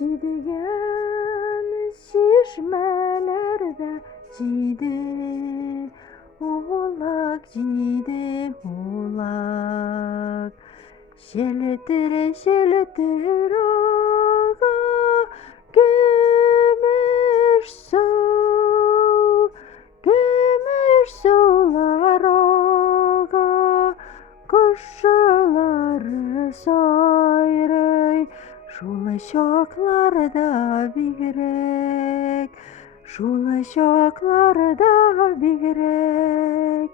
Cidigen şişmelerde cidi ulak cidi ulak şeletir ağa gümüş sular ağa kuşları sayrey şuly şoklarda bigrek şuly şoklarda bigrek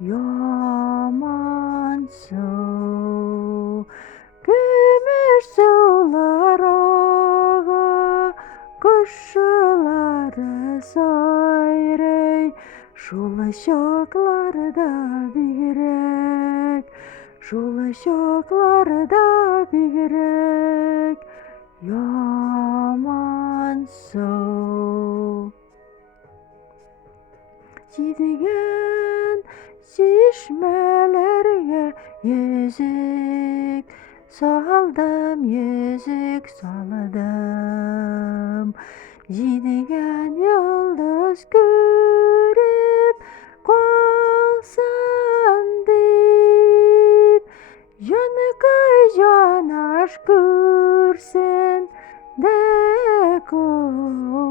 yaman sow gümüş sular ağa kuşları sayrey şuly şoklarda bigrek şuly şoklarda bigrek yaman sow cidigen şişmelerge yüzük saldım cidigen yıldız görüp kalsın deyip yanıkı yanaş görsen de kovasın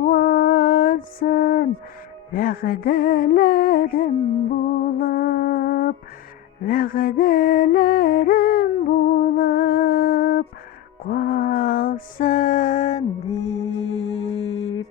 vəğdələrim bulub qalsın deyip